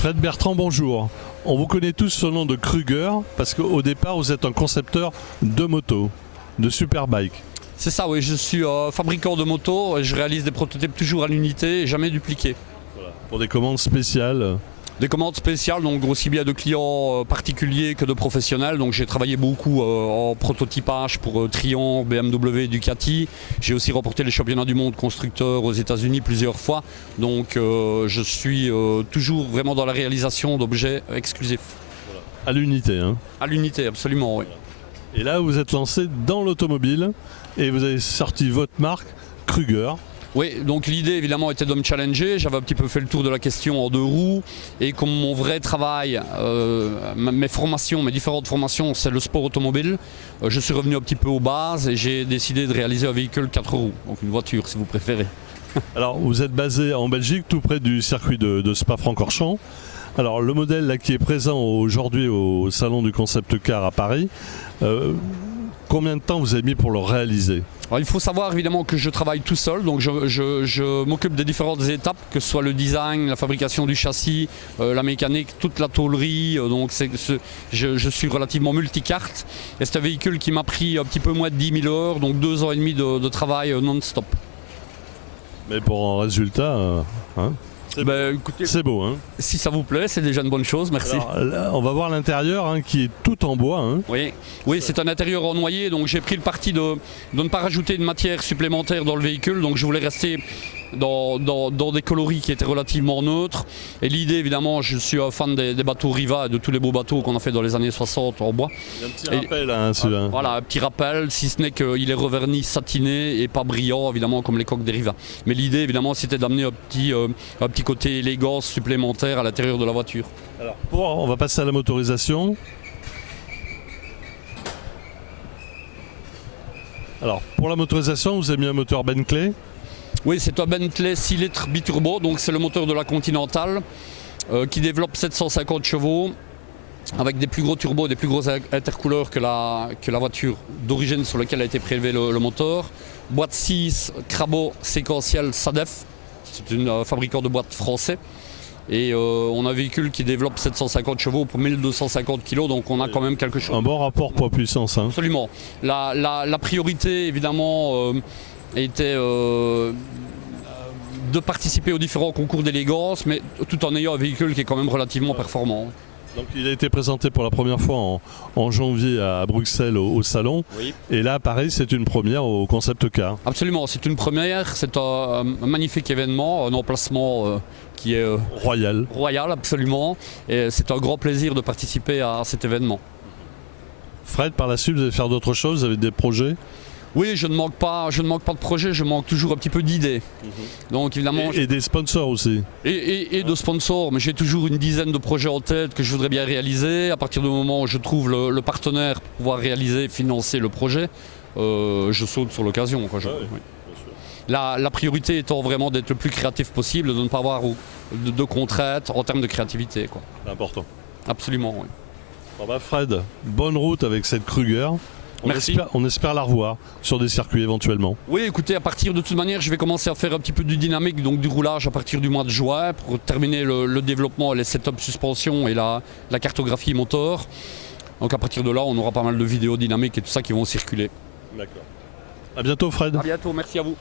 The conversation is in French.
Fred Bertrand, bonjour. On vous connaît tous sous le nom de Kruger parce qu'au départ vous êtes un concepteur de motos, de superbike. C'est ça, oui, je suis fabricant de motos et je réalise des prototypes toujours à l'unité et jamais dupliqués. Voilà. Pour des commandes spéciales. Des commandes spéciales, donc aussi bien de clients particuliers que de professionnels. Donc j'ai travaillé beaucoup en prototypage pour Triumph, BMW, Ducati. J'ai aussi remporté les championnats du monde constructeurs aux États-Unis plusieurs fois. Donc je suis toujours vraiment dans la réalisation d'objets exclusifs. Voilà. À l'unité, hein. À l'unité, absolument, oui. Et là vous êtes lancé dans l'automobile et vous avez sorti votre marque Kruger. Oui, donc l'idée évidemment était de me challenger, j'avais un petit peu fait le tour de la question en deux roues et comme mon vrai travail, mes formations, mes différentes formations c'est le sport automobile, je suis revenu un petit peu aux bases et j'ai décidé de réaliser un véhicule 4 roues, donc une voiture si vous préférez. Alors vous êtes basé en Belgique, tout près du circuit de Spa-Francorchamps. Alors le modèle là, qui est présent aujourd'hui au salon du Concept Car à Paris, combien de temps vous avez mis pour le réaliser? Alors, il faut savoir évidemment que je travaille tout seul, donc je m'occupe des différentes étapes, que ce soit le design, la fabrication du châssis, la mécanique, toute la tôlerie, donc je suis relativement multicarte. Et c'est un véhicule qui m'a pris un petit peu moins de 10 000 heures, donc 2 ans et demi de travail non-stop. Mais pour un résultat, hein, c'est beau, hein. Si ça vous plaît, c'est déjà une bonne chose, merci. Alors, là, on va voir l'intérieur hein, qui est tout en bois. Hein. Oui, c'est un intérieur en noyer, donc j'ai pris le parti de ne pas rajouter de matière supplémentaire dans le véhicule, donc je voulais rester dans des coloris qui étaient relativement neutres. Et l'idée, évidemment, je suis un fan des bateaux Riva et de tous les beaux bateaux qu'on a fait dans les années 60 en bois. Il y a un petit rappel, hein, celui-là. Voilà, un petit rappel, si ce n'est qu'il est reverni satiné et pas brillant, évidemment, comme les coques des Riva. Mais l'idée, évidemment, c'était d'amener un petit côté élégance supplémentaire à l'intérieur de la voiture. Alors, on va passer à la motorisation. Alors, pour la motorisation, vous avez mis un moteur Bentley. Oui, c'est un Bentley 6 litres biturbo, donc c'est le moteur de la Continental qui développe 750 chevaux avec des plus gros turbos, des plus gros intercooleurs que la voiture d'origine sur laquelle a été prélevé le moteur. Boîte 6, Crabo séquentiel SADEF, c'est un fabricant de boîtes français. Et on a un véhicule qui développe 750 chevaux pour 1250 kg, donc on a quand même quelque chose. Un bon rapport poids-puissance. Hein. Absolument. La priorité, évidemment, était de participer aux différents concours d'élégance, mais tout en ayant un véhicule qui est quand même relativement performant. Donc il a été présenté pour la première fois en janvier à Bruxelles au salon. Oui. Et là, pareil, c'est une première au Concept Car. Absolument, c'est une première. C'est un magnifique événement, un emplacement qui est royal. Royal, absolument. Et c'est un grand plaisir de participer à cet événement. Fred, par la suite, vous allez faire d'autres choses, vous avez des projets? Oui, je ne manque pas de projets, je manque toujours un petit peu d'idées. Donc évidemment. Et des sponsors aussi. Et de sponsors, mais j'ai toujours une dizaine de projets en tête que je voudrais bien réaliser. À partir du moment où je trouve le partenaire pour pouvoir réaliser, financer le projet, je saute sur l'occasion. Oui. La priorité étant vraiment d'être le plus créatif possible, de ne pas avoir de contraintes en termes de créativité. C'est important. Absolument, oui. Bon bah Fred, bonne route avec cette Kruger. Merci. On espère la revoir sur des circuits éventuellement. Oui, écoutez, à partir de toute manière, je vais commencer à faire un petit peu du dynamique, donc du roulage à partir du mois de juin pour terminer le développement, les setups suspension et la cartographie moteur. Donc à partir de là, on aura pas mal de vidéos dynamiques et tout ça qui vont circuler. D'accord. À bientôt Fred. À bientôt, merci à vous.